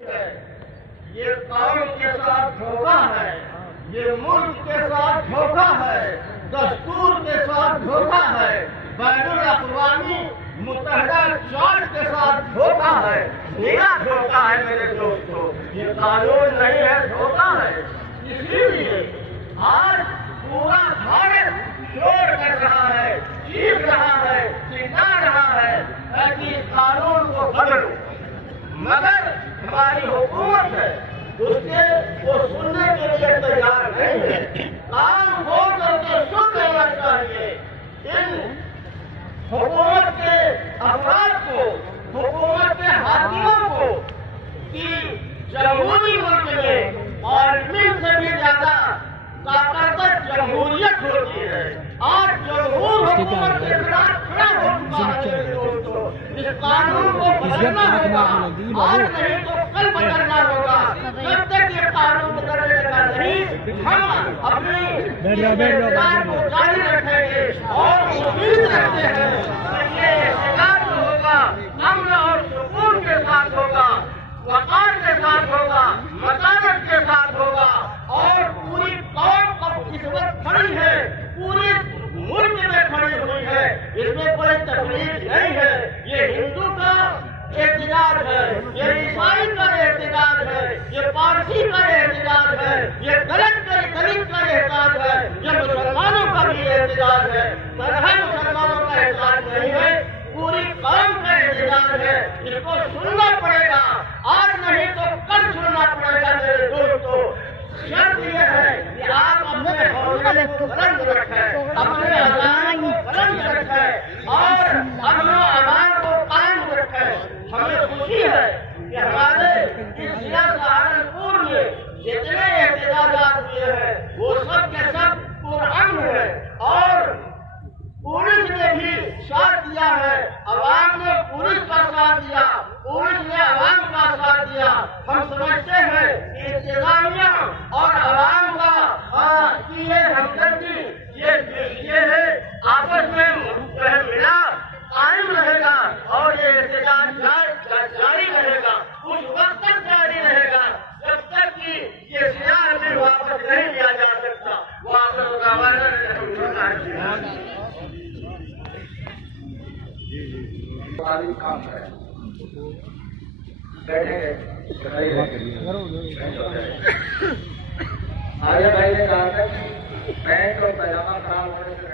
یہ قوم کے ساتھ دھوکہ ہے، یہ ملک کے ساتھ دھوکہ ہے، دستور کے ساتھ دھوکہ ہے، بین الاقوامی متحدہ چارٹ کے ساتھ دھوکہ ہے، میرا دھوکہ ہے میرے دوستوں، یہ قانون نہیں ہے، دھوکہ ہے۔ اسی لیے آج پورا بھارت شور کر رہا ہے، چیخ رہا ہے، چلا رہا ہے کہ اس قانون کو بدلو، مگر ہماری حکومت ہے اس کے وہ سننے کے لیے تیار نہیں ہے۔ کان کھول کر کے سن لینا چاہیے ان حکومت کے افراد کو، حکومت کے حاکموں کو کہ جمہوری ملک میں پارلیمنٹ سے بھی زیادہ طاقتور جمہوریت ہوتی ہے۔ آج جمہور حکومت کے خلاف کھڑا ہو چکا ہے میرے دوستوں، اس قانون کو بدلنا ہوگا، آج نہیں تو کل بدلنا ہوگا۔ جب تک یہ قانون بدلنے کا نہیں، ہم اپنی احتجاج کو جاری رکھیں گے اور امید رکھتے ہیں کہ یہ احتجاج ہوگا امن اور سکون کے ساتھ ہوگا، وقار کے ساتھ ہوگا، متانت کے ساتھ ہوگا، اور پوری قوم اس وقت کھڑی ہے، پورے ملک میں کھڑی ہوئی ہے، اس میں کوئی تکلیف نہیں ہے۔ یہ ہندو کا احتجاج ہے، یہ عیسائی کا احتجاج ہے، یہ پارسی کا احتجاج ہے، یہ دلت کا احتجاج ہے، یہ مسلمانوں کا بھی احتجاج ہے، صرف مسلمانوں کا احتجاج نہیں ہے، پوری قوم کا احتجاج ہے۔ اس کو سننا پڑے گا، آج نہیں تو کل سننا پڑے گا میرے دوستوں۔ شرط یہ ہے کہ آپ اپنے حوصلے کو بلند رکھیں، اپنے اذان کو بلند رکھیں اور امن و امان کو قائم رکھیں۔ ہمیں خوشی ہے کہ ہمارے اس ضلع سہارنپور میں جتنے احتجاجات ہوئے ہیں وہ سب کے سب پرامن ہیں، اور پولیس نے بھی ساتھ دیا ہے، عوام نے پولیس کا ساتھ دیا، پولیس نے عوام کا ساتھ دیا۔ ہم سمجھتے ہیں کہ انتظامیہ اور عوام کا یہ ہمدردی، یہ ہے آپس میں ملاپ قائم رہے گا اور یہ احتجاج جاری رہے گا، اس وقت تک جاری رہے گا جب تک کہ یہ سیاح بھی واپس نہیں لیا جا سکتا۔ کام ہے بیٹھے آگے بھائی نے کہا تھا کہ پینٹ اور پیجامہ خراب ہونے سے